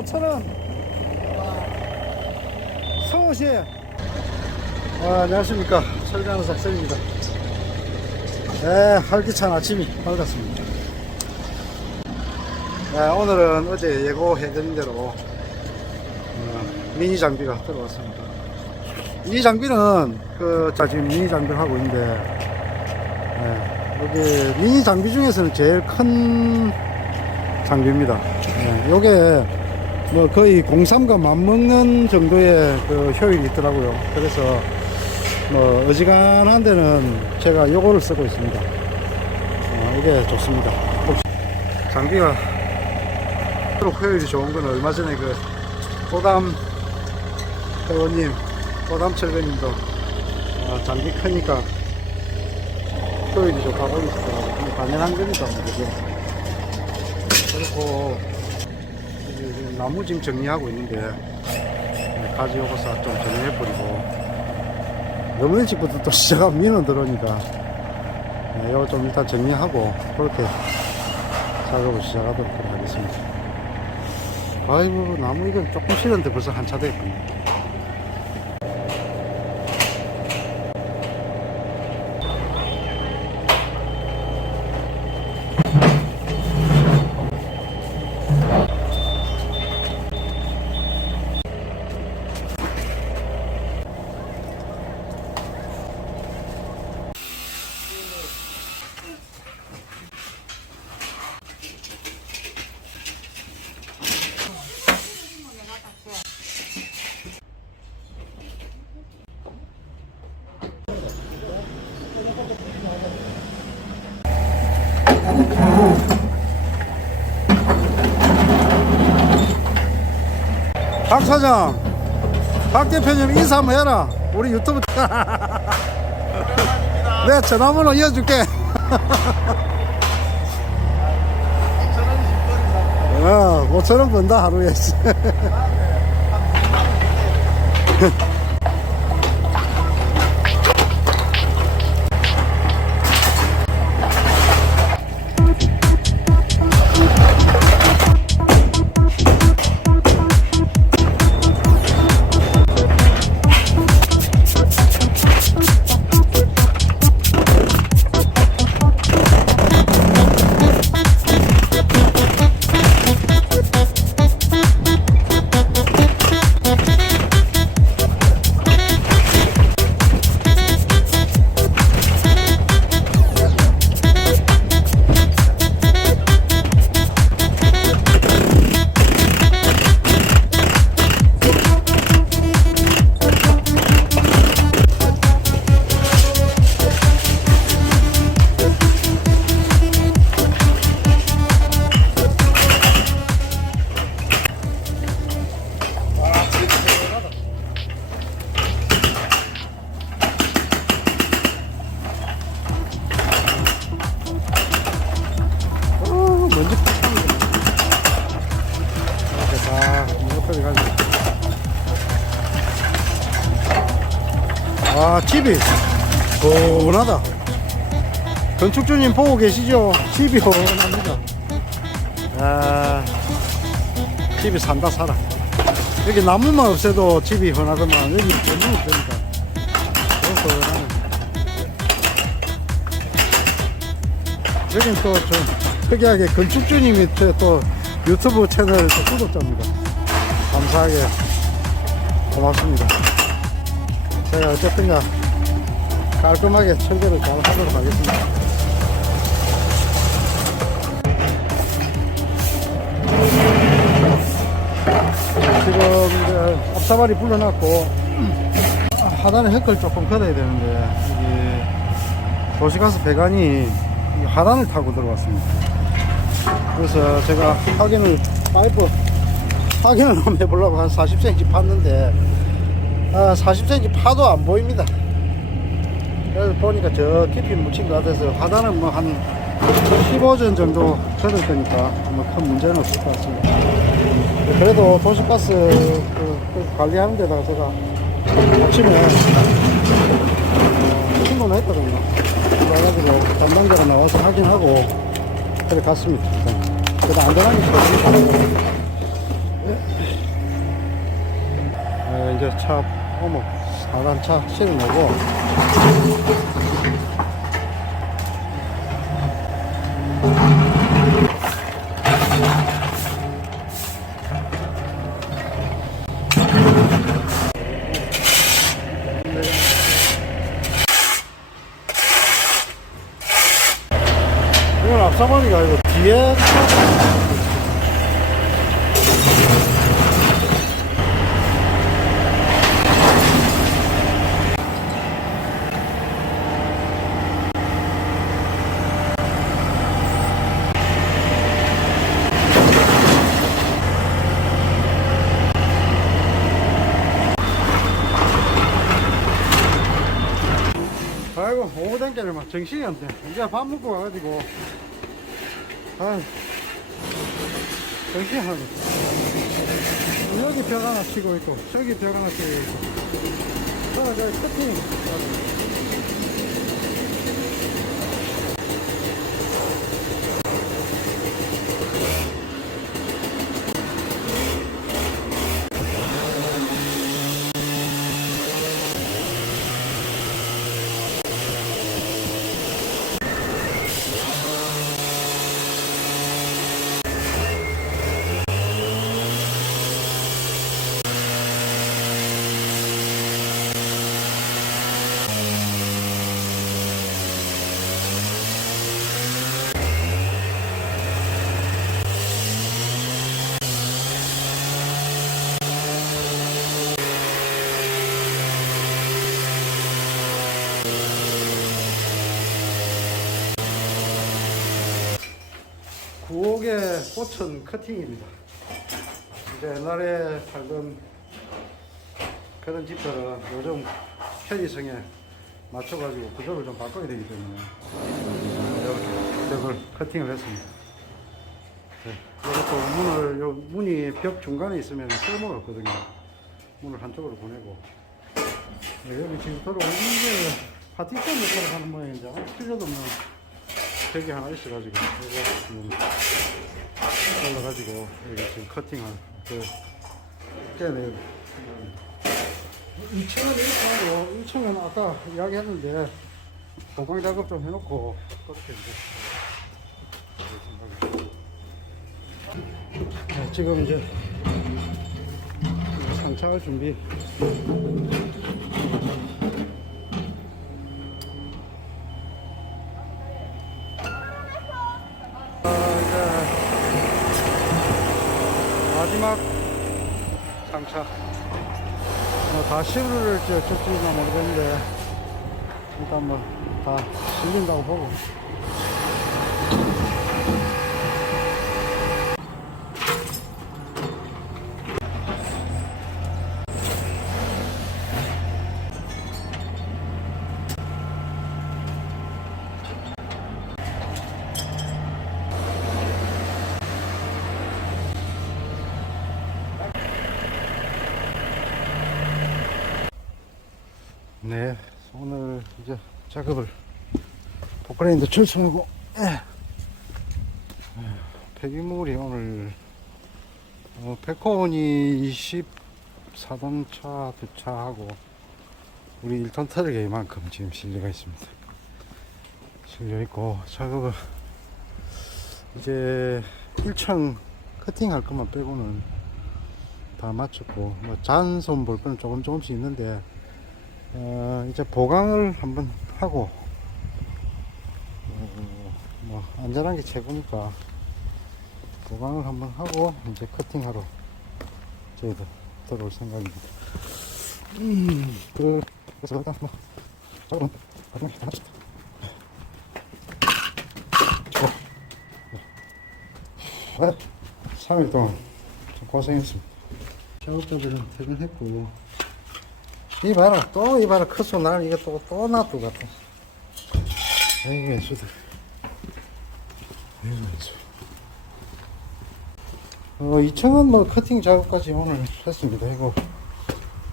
5천원. 성호씨. 아, 안녕하십니까. 철가는 작성입니다. 네, 활기찬 아침이 밝았습니다. 네, 오늘은 어제 예고해드린 대로 어, 미니 장비가 들어왔습니다. 이 장비는 그, 자, 지금 미니 장비를 하고 있는데, 네, 여기 미니 장비 중에서는 제일 큰 장비입니다. 네, 요게 뭐 거의 03과 맞먹는 정도의 그 효율이 있더라고요. 그래서 뭐 어지간한 데는 제가 요거를 쓰고 있습니다. 어, 이게 좋습니다. 장비가 효율이 좋은 건 얼마 전에 그 도담 회원님, 도담 철거님도 어, 장비 크니까 효율이 좋다고. 근데 당연한 겁니다. 지금 나무 지금 정리하고 있는데 네, 가지 요거서 좀 정리해버리고 너무 일찍부터 또 시작하면 민원 들어오니까 네, 이거 좀 일단 정리하고 그렇게 작업을 시작하도록 하겠습니다. 아이고 나무 이건 조금 실었는데 벌써 한차 됐군요. 박 사장, 박 대표님 인사 한번 해라. 우리 유튜브. 내 전화번호 이어줄게. 어, 5천원 번다, 하루에. 아 집이 고운하다. 건축주님 보고 계시죠? 집이 호원합니다. 아 집이 산다 살아 여기 나무만 없애도 집이 흔하더만. 여기 너무 없으니까. 여긴 또좀 특이하게 건축주님이 또- 또 유튜브 채널 또 구독자입니다. 감사하게 고맙습니다. 제가 어쨌든가 깔끔하게 철거를 잘 하도록 하겠습니다. 지금 이제 앞사발이 불러놨고 하단에 흙을 조금 걷어야 되는데 이게 도시가스 배관이 이 하단을 타고 들어왔습니다. 그래서 제가 확인을 파이프 확인을 한번 해보려고 한 40cm 팠는데 아, 40cm 파도 안 보입니다. 그래서 보니까 저 깊이 묻힌 것 같아서 하단은 뭐 한 15전 정도 걷을 거니까 뭐큰 문제는 없을 것 같습니다. 그래도 도시가스 그, 그 관리하는 데다가 제가 아침에 어, 신고는 했거든요. 그래가지고 담당자가 나와서 확인하고 그래 갔습니다. 그래도 처리하고 네, 이제 차 어머 사단 차 실어놓고 이건 앞사머리가 아니고 뒤에 차 된게를 막 정신이 안 돼. 이제 밥 먹고 와가지고 아 정신이 안 돼. 여기 벽 하나 치고 있고 저기 벽 하나 치고 있고 저는 저기 커팅 구옥의 꽃은 커팅입니다. 이제 옛날에 살던 그런 집들은 요즘 편의성에 맞춰가지고 구조를 좀 바꿔야 되기 때문에 이렇게 벽을 커팅을 했습니다. 네, 이것도 문을, 요 문이 벽 중간에 있으면 쓸모가 없거든요. 문을 한쪽으로 보내고. 네, 여기 지금 들어오는 게 파티션 역할을 하는 모양인데 필요도 없는 벽이 하나 있어가지고 이거 지금 잘라가지고 여기 지금 커팅한 그 깨내요. 2층은 이렇게 하고 1층은 아까 이야기했는데 보강 작업 좀 해놓고 그렇게 이제 네, 지금 이제 상차할 준비 마지막 상차. 뭐다 실을지 어쩔지는 모르겠는데 일단 뭐 다 실린다고 보고. 네, 오늘 이제 작업을 포크레인도 철수하고 예. 폐기물이 오늘 어, 백호원이 24던차 두 차하고 우리 1톤 트럭에 이만큼 지금 실려가 있습니다. 실려 있고 작업을 이제 1층 커팅 할 것만 빼고는 다 마쳤고 뭐 잔손 볼 거는 조금 조금씩 있는데 어, 이제 보강을 한번 하고 어, 뭐 안전한 게 최고니까 보강을 한번 하고 이제 커팅하러 저희도 들어올 생각입니다. 음, 그, 그래서 일단 뭐 작업은 나중에 다 합시다. 네. 3일 동안 좀 고생했습니다. 작업자들은 퇴근했고 이봐라 또 이봐라 커서 날 이거 또또 놔두 같아. 아이고 연수들. 아이고 어 2층은 뭐 커팅 작업까지 오늘 했습니다. 이거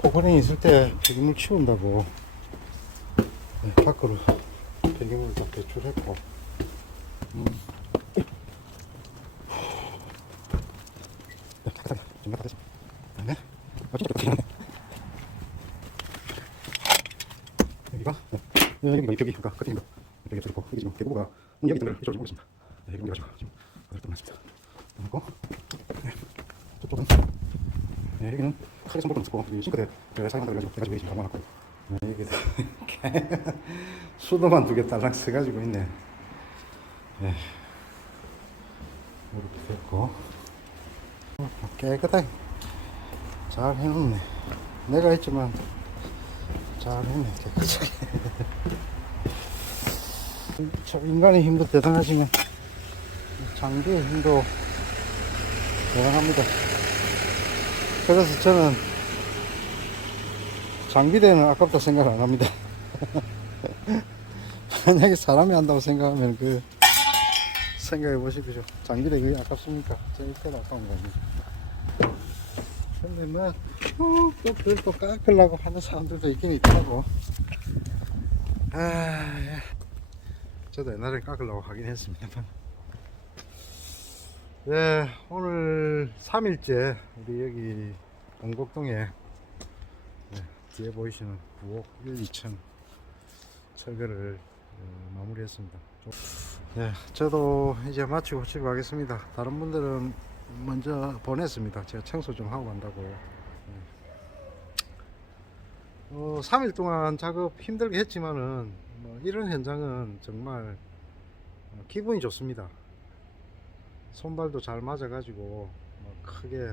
포크링 있을 때 폐기물 치운다고. 네, 밖으로 폐기물도 배출했고. 음. 네, 가자, 좀 갖다 대자. 네. 어, 진짜 어떻게 여기가 네. 여기 여기 여기 아까 끝에 있는 거 여기 들고 여기 지금 대구가 문 여기 들어 이쪽으로 좀 보겠습니다. 네, 여기 가지고 지금 어디 떠났습니다. 그리고 네, 저쪽은 네, 여기는 크게 손볼은 없고 여기 싱크대 그 사용한다 그래가지고 해가지고 여기 지금 담아놨고 네, 여기도 수도만 두 개 딸랑 써가지고 있네. 네. 이렇게 됐고 어, 깨끗하게 잘 해놓네. 내가 했지만 잘 했네 깨끗하게. 참 인간의 힘도 대단하지만 장비의 힘도 대단합니다. 그래서 저는 장비대는 아깝다 생각 안 합니다. 만약에 사람이 한다고 생각하면 그 생각해 보십시오. 장비대 그게 아깝습니까? 제일 더 아까운 겁니다. 어, 또 그걸 또 깎으려고 하는 사람들도 있긴 있더라고. 아, 예. 저도 옛날에 깎으려고 하긴 했습니다만. 네, 오늘 3일째 우리 여기 동곡동에 네, 뒤에 보이시는 9억 1, 2천 철거를 어, 마무리했습니다. 좀- 네, 저도 이제 마치고 집에 가겠습니다. 다른 분들은 먼저 보냈습니다. 제가 청소 좀 하고 간다고. 네. 어, 3일 동안 작업 힘들게 했지만은 뭐 이런 현장은 정말 어, 기분이 좋습니다. 손발도 잘 맞아가지고 뭐 크게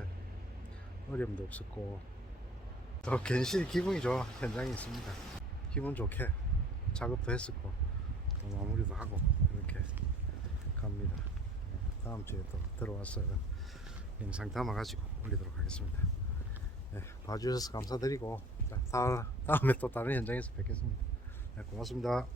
어려움도 없었고 더 괜시리 기분이 좋아 현장에 있습니다. 기분 좋게 작업도 했었고 또 마무리도 하고 이렇게 갑니다. 다음 주에 또 들어와서 영상 담아가지고 올리도록 하겠습니다. 네, 봐주셔서 감사드리고 자, 다, 다음에 또 다른 현장에서 뵙겠습니다. 네, 고맙습니다.